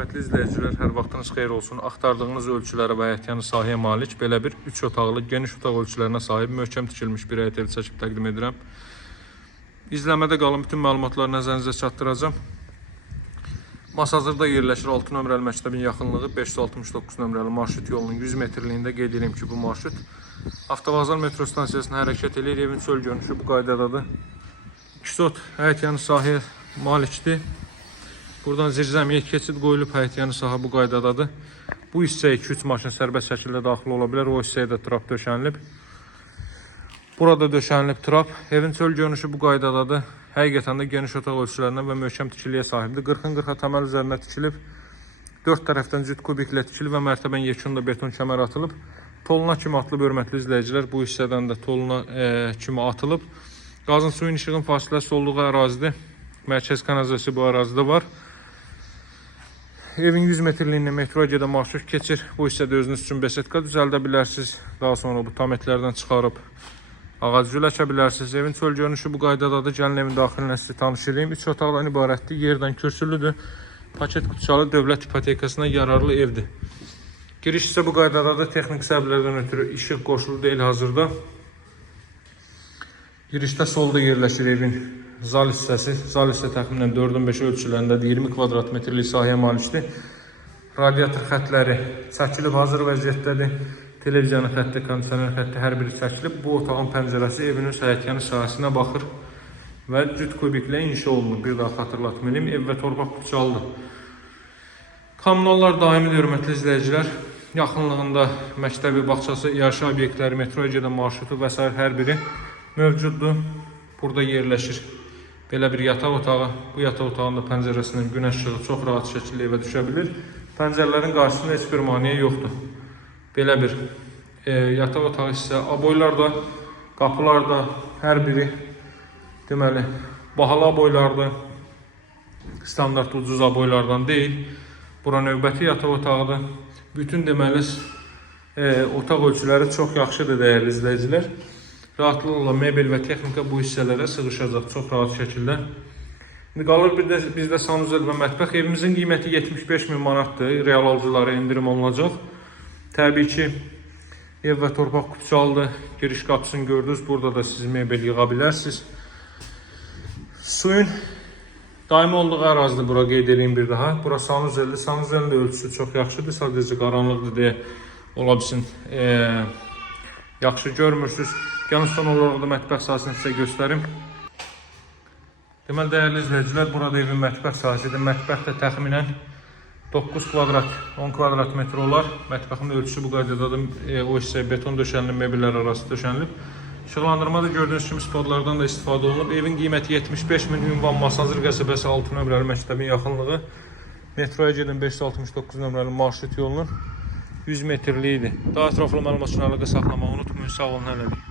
hörmətli izləyicilər, hər vaxtınız xeyir olsun. Axtardığınız ölçülərə və əhtiyanı sahəyə malik belə bir 3 otaqlı, geniş otaq ölçülərinə sahib, möhkəm tikilmiş bir həyət evi çəkib təqdim edirəm. İzləmədə qalın, bütün məlumatları nəzərinizə çatdıracağım. Masazırda yerləşir 6 nömrəli məktəbin yaxınlığı 569 nömrəli marşrut yolunun 100 metrliyində. Qeyd edirəm ki, bu marşrut Avtovağzal metro stansiyasına hərəkət edir. Evin çöl görünüşü bu qaydadadır. 2 sot həyət yanı sahəyə malikdir. Buradan zirzəmiyə keçid qoyulub, həyət yanı sahə bu qaydadadır. Bu hissəyə 2-3 maşın sərbəst şəkildə daxil ola bilər. O hissəyə də trap döşənilib. Burada döşənilib trap. Evin çöl görünüşü bu qaydadadır. Həqiqətən də geniş otaq ölçülərinə və möhkəm tikiliyə sahibdir. 40-40 təməl üzərində tikilib. 4 tərəfdən cüt kubiklə tikilib və mərtəbən yekunda beton kəmər atılıb. Toluna kimi atılıb, hörmətli izləyicilər. Bu hissədən də toluna kimi atılıb. Qazın suyun işığın fasiləsi olduğu ərazidir. Mərkəz kanalizasiya bu ərazidə var. Evin 100 metrliyində metroya gedən marşrut keçir. Bu hissədə özünüz üçün besetka düzəldə bilərsiniz. Daha sonra bu tametlərdən çıxarıb ağac gül əkə bilərsiniz. Evin çöl görünüşü bu qaydadadır. Gəlin evin daxilinə sizi tanış edeyim. 3 otaqdan ibarətdir. Yerdən kürsülüdür. Paket qutuçalı dövlət ipotekasına yararlı evdir. Giriş isə bu qaydadadır. Texniki səbəblərdən ötürü işıq qoşulu deyil hazırda. Girişdə solda yerləşir evin zal hissəsi. Zal hissə təxminən 4-ün 5 ölçülərindədir. 20 kvadrat metrlik sahəyə malikdir. Radiator xətləri çəkilib, hazır vəziyyətdədir. Televiziyanın xətti, kondisioner xətti hər biri çəkilib. Bu otağın pəncərəsi evin öz həyət yanı sahəsinə baxır və cüt kubiklə inşa olunur. Bir daha xatırlatmalıyım. Ev və torpaq qutuçalıdır. Kommunallar daimidir, hörmətli izləyicilər. Yaxınlığında məktəbi, bağçası, yaşayış obyektləri, metroya gedən marşrutu və s. hər biri mövcuddur. Burada yerləşir belə bir yataq otağı. Bu yataq otağında pəncərəsindən günəş işığı çox rahat şəkildə evə düşə bilir. Pəncərələrin qarşısında heç bir maneə yoxdur. Belə bir yataq otağı isə aboylarda, qapılarda hər biri deməli bahalı aboylardır. Standart ucuz aboylardan deyil. Bura növbəti yataq otağıdır. Bütün deməli otaq ölçüləri çox yaxşıdır dəyərli izləyicilər. Rahatlıqla mebel və texnika bu hissələrə sığışacaq çox rahat şəkildə. İndi qalır bizdə sanuzel və mətbəx. Evimizin qiyməti 75.000 manatdır. Real alıcılara endirim olunacaq. Təbii ki, ev və torpaq qutuçalıdır. Giriş qapısını gördünüz. Burada da siz mebel yığa bilərsiniz. Suyun daimi olduğu ərazidir. Bura qeyd edeyim bir daha. Bura sanuzeldir. Sanuzelin də ölçüsü çox yaxşıdır. Sadəcə qaranlıqdır deyə ola bilsin yaxşı görmürsünüz. Gəlin son olaraq da mətbəx sahəsini sizə göstərim. Deməli, dəyərli izləyicilər, burada evin mətbəx sahəsidir. Mətbəx də təxminən 9 kvadrat, 10 kvadrat metr olar. Mətbəxin ölçüsü bu qaydadadır. O hissəyə beton döşənilib, mebellər arası döşənilib. İşıqlandırma da gördüyünüz kimi spotlardan da istifadə olunub. Evin qiyməti 75.000, ünvan Masazır qəsəbəsi 6 nömrəli məktəbin yaxınlığı. Metroya gedən 569 nömrəli marşrut yolunun 100 metrliyidir. Daha ətraflı məlumat üçün əlaqə saxlamağı unutmayın. Sağ olun, hələlik.